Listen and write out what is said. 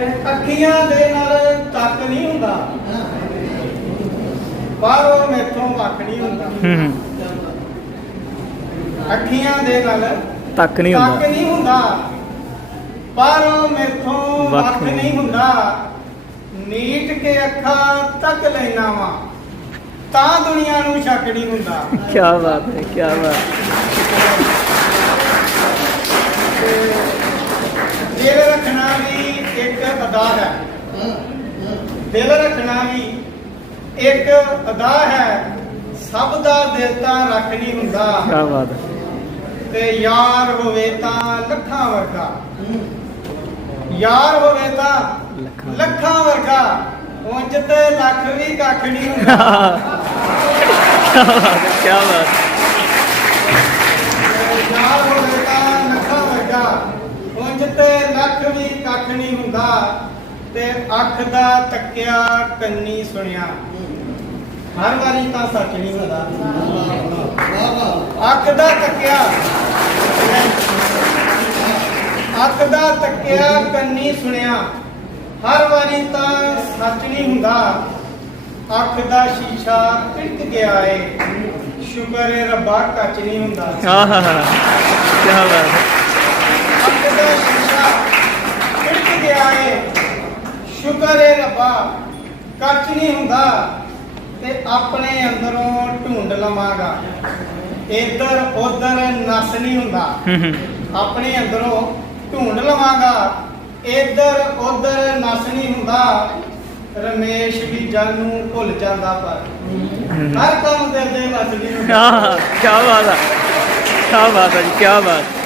ਅੱਖੀਆਂ ਦੇ ਨਾਲ ਤੱਕ ਨਹੀਂ ਹੁੰਦਾ। ਬਾਹਰੋਂ ਮੈਥੋਂ ਵੱਖ ਨਹੀਂ ਹੁੰਦਾ। ਅੱਖੀਆਂ ਦੇ ਨਾਲ ਤੱਕ ਨਹੀਂ ਤੱਕ ਹੁੰਦਾ ਨਹੀਂ ਹੁੰਦਾ। ਬਾਹਰੋਂ ਮੈਥੋਂ ਵੱਖ ਨਹੀਂ। ਹੁੰਦਾ। ਨੀਟ ਕੇ ਅੱਖਾਂ ਤੱਕ ਲੈਣਾ ਵਾ ਤਾਂ ਦੁਨੀਆ ਨੂੰ ਸ਼ੱਕ ਨਹੀਂ ਹੁੰਦਾ। ਕੀ ਬਾਤ ਹੈ ਕੀ ਬਾਤ। ਇੱਕ ਅਦਾ ਹੈ। ਦਿਲ ਰੱਖਣਾ ਵੀ ਇੱਕ ਅਦਾ ਹੈ। ਸਭ ਦਾ ਦਿਲ ਤਾਂ ਰੱਖ ਨਹੀਂ ਹੁੰਦਾ। ਕੀ ਬਾਤ ਤੇ ਯਾਰ ਹੋਵੇ ਤਾਂ ਲੱਖਾਂ ਵਰਗਾ। ਯਾਰ ਹੋਵੇ ਤਾਂ ਲੱਖਾਂ। ਵਰਗਾ। ਉਂਝ ਤੇ ਲੱਖ ਵੀ ਕੱਖ ਨਹੀਂ ਹੁੰਦਾ। ਕੀ ਬਾਤ ਹੈ ਯਾਰ ਹੋਵੇ ਤਾਂ ਲੱਖਾਂ ਵਰਗਾ ਉਂਝ ਤੇ ਲੱਖ ਵੀ ਕੱਖ ਹੁੰਦਾ ਤੇ ਅੱਖ ਦਾ ਤੱਕਿਆ ਕੰਨੀ ਸੁਣਿਆ। ਹਰ ਵਾਰੀ ਤਾਂ ਸੱਚ ਨਹੀਂ ਹੁੰਦਾ। ਅੱਖ ਦਾ ਤੱਕਿਆ। ਅੱਖ ਦਾ ਤੱਕਿਆ ਕੰਨੀ ਸੁਣਿਆ। ਹਰ ਵਾਰੀ ਤਾਂ ਸੱਚ ਨਹੀਂ ਹੁੰਦਾ। ਅੱਖ ਦਾ ਸ਼ੀਸ਼ਾ ਟਿਕ ਗਿਆ ਏ। ਸ਼ੁਕਰ ਏ ਰੱਬਾ ਕੱਚ ਨਹੀਂ ਹੁੰਦਾ। ਆਹ ਕੀ ਬਾਤ ਹੈ। ਅੱਖ ਦਾ ਸ਼ੀਸ਼ਾ ਟਿਕ ਗਿਆ ਏ ਸ਼ੁਕਰ ਏ ਰੱਬਾ ਕੱਚ ਨਹੀਂ ਹੁੰਦਾ ਤੇ ਆਪਣੇ ਅੰਦਰੋਂ ਢੂੰਡ ਲਵਾਂਗਾ। ਇੱਧਰ ਉੱਧਰ ਨਸ ਨਹੀਂ ਹੁੰਦਾ। ਹੂੰ ਹੂੰ। ਆਪਣੇ ਅੰਦਰੋਂ ਢੂੰਡ ਲਵਾਂਗਾ। ਇੱਧਰ ਉੱਧਰ ਨਸ ਨਹੀਂ ਹੁੰਦਾ। ਰਮੇਸ਼ ਵੀ ਜਲ ਨੂੰ ਭੁੱਲ ਜਾਂਦਾ ਪਰ। ਹਰ ਕੰਮ ਦੇ ਦੇ ਵਸ ਨਹੀਂ ਹੁੰਦਾ। ਕੀ ਬਾਤ ਹੈ ਕੀ ਬਾਤ ਹੈ ਜੀ ਕੀ ਬਾਤ।